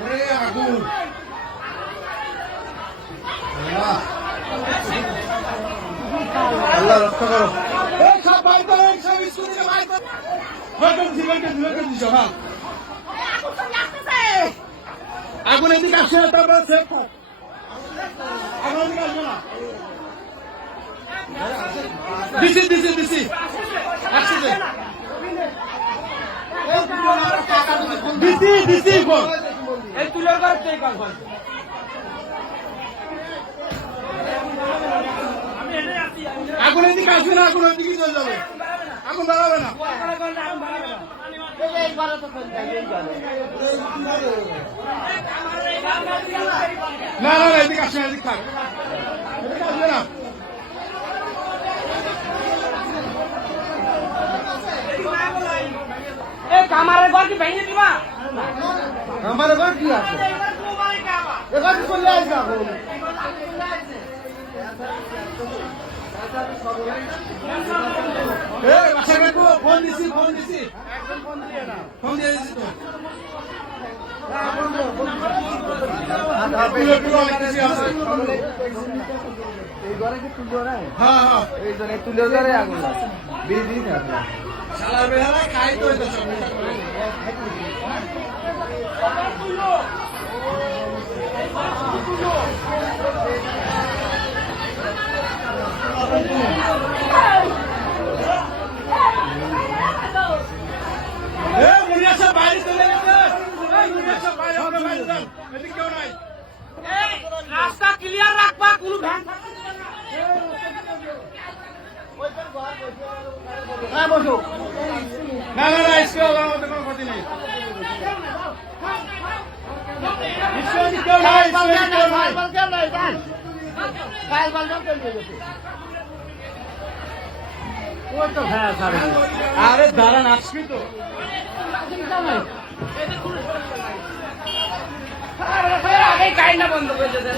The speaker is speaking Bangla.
ওরে আগুন আল্লাহ রক্ষা করো। সব ভাই বোন সব স্কুলে ভাই বোন আগুন এদিকে আসে তারপরে সেফ থাক। আগুন এদিকে আসবে না। দিছি দিছি দিছি আসছে দিছি দিছি এই তুলার ঘর থেকে কাল হয় আগুন এদিকে আসবে না। আগুন ওইদিকে চলে যাবে। আগুন দাঁড়াবে না। না না না এদিকে আসবে না। এদিকে থাক। এদিকে আসবে না। কামারের ঘর কি ভেঙে দিবা? আমার ঘর কি আছে? এবার চলে আসবে আগুন। ফোন দিছি ফোন দিছি ফোন দিয়ে দিছি তো এই ঘরে কি তুলো না? হ্যাঁ হ্যাঁ এই ঘরে তুলো ঘরে আগুন বিড়ি থাকে। শালা বেহারা খাই তো এটা সব বাইরে চলে গেছে। বাইরে যান। এদিকে কেউ নাই। রাস্তা ক্লিয়ার রাখবা, কোনো ভ্যান হ্যাঁ বসো। না না না ইসকে আমার মধ্যে কোনো ক্ষতি নেই। আরে দাঁড়ান আসবি তো। আগে গাড়ি না বন্ধ করে দিতে